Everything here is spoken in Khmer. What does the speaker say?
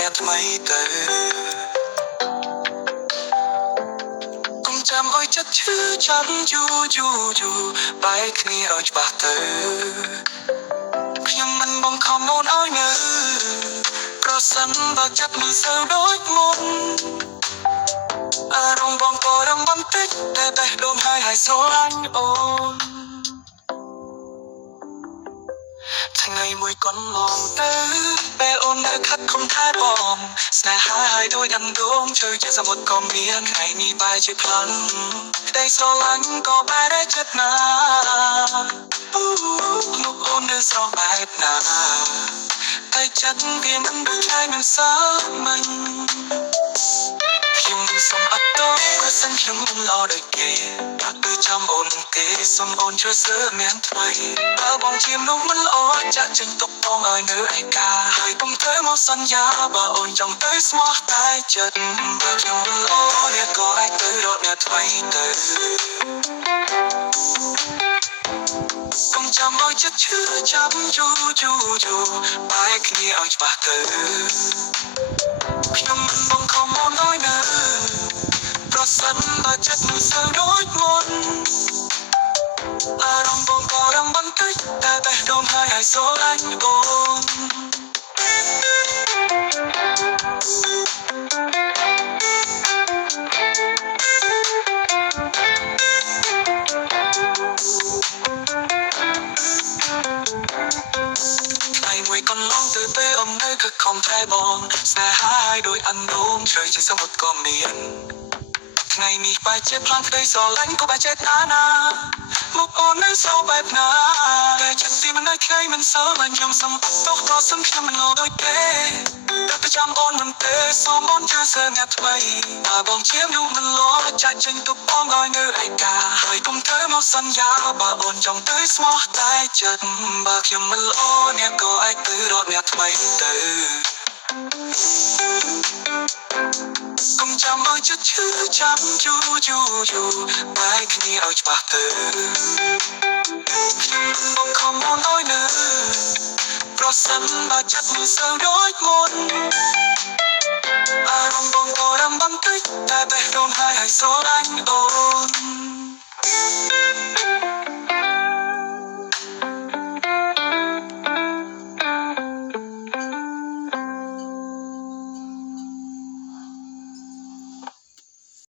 អ្នកថ្មីទៅកុំចាំអើយចិត្តឈឺចាំយូរបែកគ្នាឲ្យច្បាស់ទៅខ្ញុំមិនបងខំនូនឲ្យនៅប្រសិនបើចិត្តមិនសូវដូចមុនអារម្មណ៍បងក៏រំបន្តិចតែបេះដូងហើយស្រឡាញ់អូនថ្ងៃមួយកន្លងទៅពេលអូននៅខិតខំថែបងស្នេហាហើយដូចអណ្ដូងឈើជាសមុទ្រក៏មានថ្ងៃនេះបែរជាផ្លាន់តែស្រឡាញ់ក៏បែរតែចិត្តណាលោកអូននៅស្រស់បែបណាតែចិត្តវាមិនដូចថ្ងៃមិនសើមិនខ្ញុំសុំអត់ទោសបើសិនខ្ញុំមិនល្អដូចគេបាក់ទៅចាំអូនទេសុំអូនជួយសើមានថ្មីបើបងជាមនុស្សមិនល្អចាក់ចេញទុកបងឲ្យនៅឯកាហើយកុំធ្វើមកសន្យាបើអូនចង់ទៅស្មោះតែចិត្តបើខ្ញុំមិនល្អអ្នកក៏អាចទៅរកអ្នកថ្មីទៅកុំចាំឲ្យចិត្តឈឺចាំយូរបែកគ្នាឲ្យច្បាស់ទៅខ្ញុំមិនបងខំមកឲ្យនៅប្រសិនបើចិត្តមិនសូវដូចមុនអារម្មណ៍បងក៏រំបន្តិចតែបេះដូងហើយស្រឡាញ់អូនថ្ងៃមួយកន្លងទៅពេលអូននៅខិតខំថែបងស្នេហាហើយដូចអណ្ដូងជ្រៅជាសមុទ្រក៏មានថ្ងៃនេះបែរជាផ្លាំងក្តីស្រឡាញ់ក៏បែរជាណាមកអូននៅសោបែបណាតែចិត្តទីមិននៅថ្ងៃមិនសើមកខ្ញុំសុំអត់ទោសក៏សុំខ្ញុំមិនលោដូចទេតែប្រចាំអូនមិនទេសូមអូនជួយសើអ្នកថ្មីបើបងជាមនុស្សមិនលោចាច់ចេញទុកបងឲ្យនៅឯកាហើយកុំធ្វើមកសន្យាបើអូនចង់ទៅស្មោះតែចិត្តបើខ្ញុំមិនល្អអ្នកក៏អាចទៅរកអ្នកថ្មីទៅកុំចាំឲ្យចិត្តឈឺចាំយូរបែកគ្នាឲ្យច្បាស់ទៅខ្ញុំបងខំមកឲ្យនៅប្រសិនបើចិត្តមិនសូវដូចមុនអារម្មណ៍បងក៏រំបន្តិចតែបេះដូងហើយស្រឡាញ់អូន